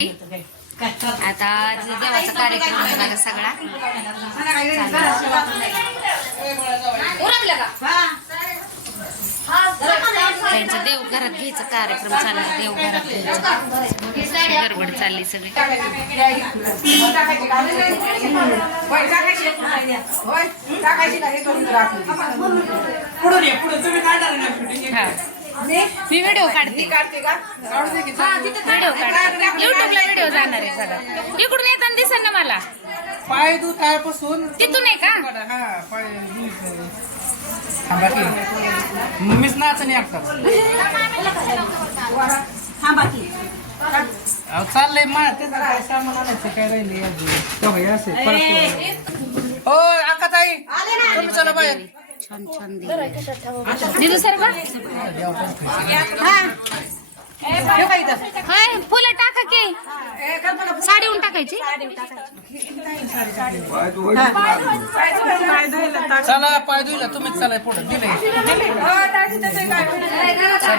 आता आज देवाचा कार्यक्रम झाला सगळा. त्यांचं देव घरात घ्यायचा कार्यक्रम चालला देव घरात घ्यायचा. गडबड चालली सगळी? हा. मी व्हिडिओ काढते. व्हिडिओ काढते युट्यूबला व्हिडिओ जाणार आहे सगळा. इकडून येताना दिसेल ना मला. पाय दूधपासून तिथून आहे का? हा पाय दूध थांबा की. मीच नाचणी ऐकतात अहो चाललंय मा ते काय सामान आणायचं काय राहिले हो आका ताई तुम्ही चला बाहेर. छान छान दिलं. सर फुलं टाका की. साडीहून टाकायची. चला पाय धुईला. तुम्हीच चला पुढे. दिले. चल.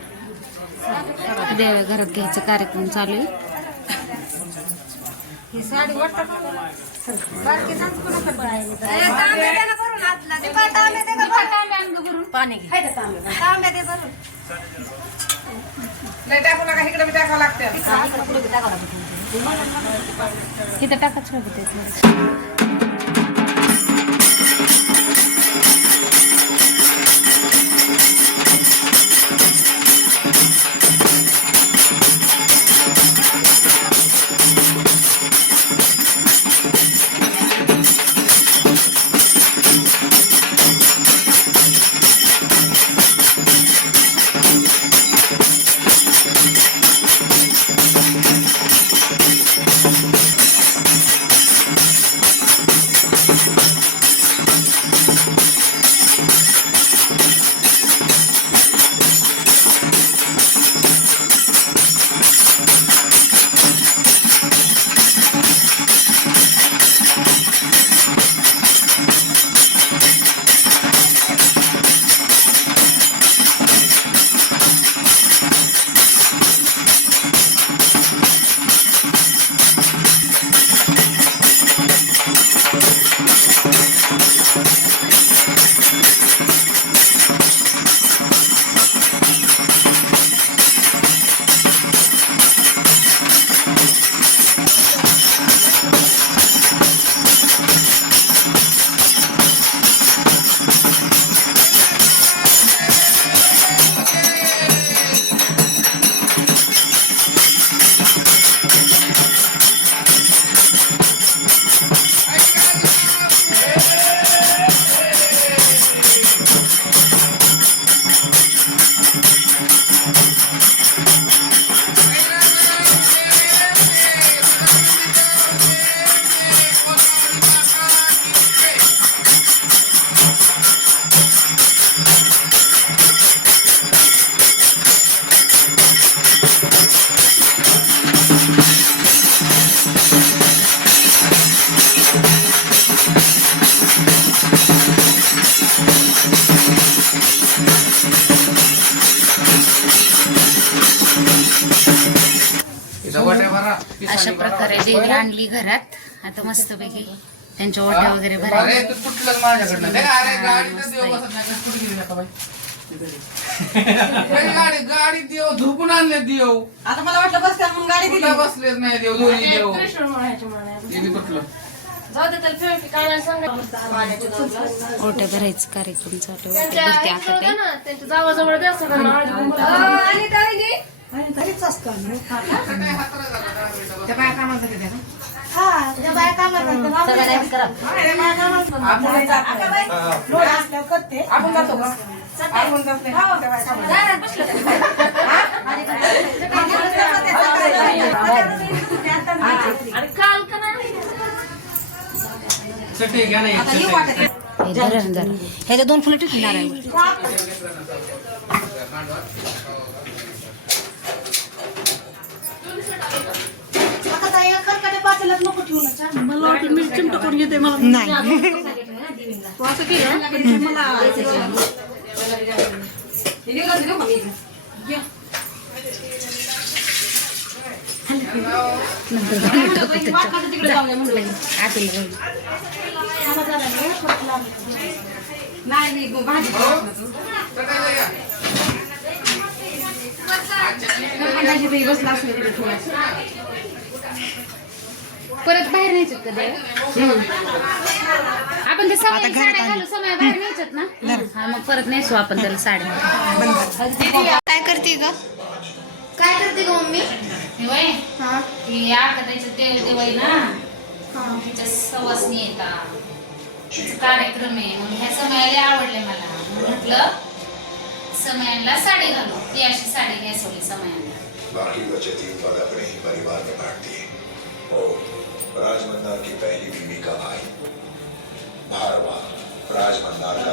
देव घरात घ्यायचा कार्यक्रम चालू आहे. पाणी घे. नाही टाकू नका इकडे टाकावं लागतं. टाकाच अशा प्रकारे देवी आणली घरात. आता मस्तपैकी त्यांच्या ओट्या वगैरे भरायला गाडी गाडी देव झोपून आणले देव. आता मला वाटलं बस मग गाडी दिली. कुठं बसलेच नाही देव दोन्ही देव. ओट्या भरायचं कार्यक्रम चालू आहे. घरीच असतो आम्ही. त्या बाया कामाला जाते त्या का? आपण जातो. का? आपण जात. नाही. आणि काल का नाही? चटई घ्या ना एक चटई. हे धरा जरा. ह्याच्या दोन फुलं टिकून नारळ मला वाटलं मी चिमट करून घेते मला नाही. तू असं केलं पण ते मला परत बाहेर न्यायच्यात का देव? आपण ते सवय साड्या घालू समय बाहेर न्यायच्यात ना? हा मग परत नेसू आपण त्याला साड्या. काय करते ग? काय करते ग मम्मी? वय? हा. ती आखात्याचे देव देवय ना? तिच्या सवासनी येतात तिचा कार्यक्रम आहे. मग ह्या समयाला आवडले मला. म्हटलं समयांना साडी घालू. ती अशी साडी नेसवली समयांना बाकी ही परिवार में दिए राजमंदार राजमन्दार की पहली बीवी का भाई भारवा राजमंदार का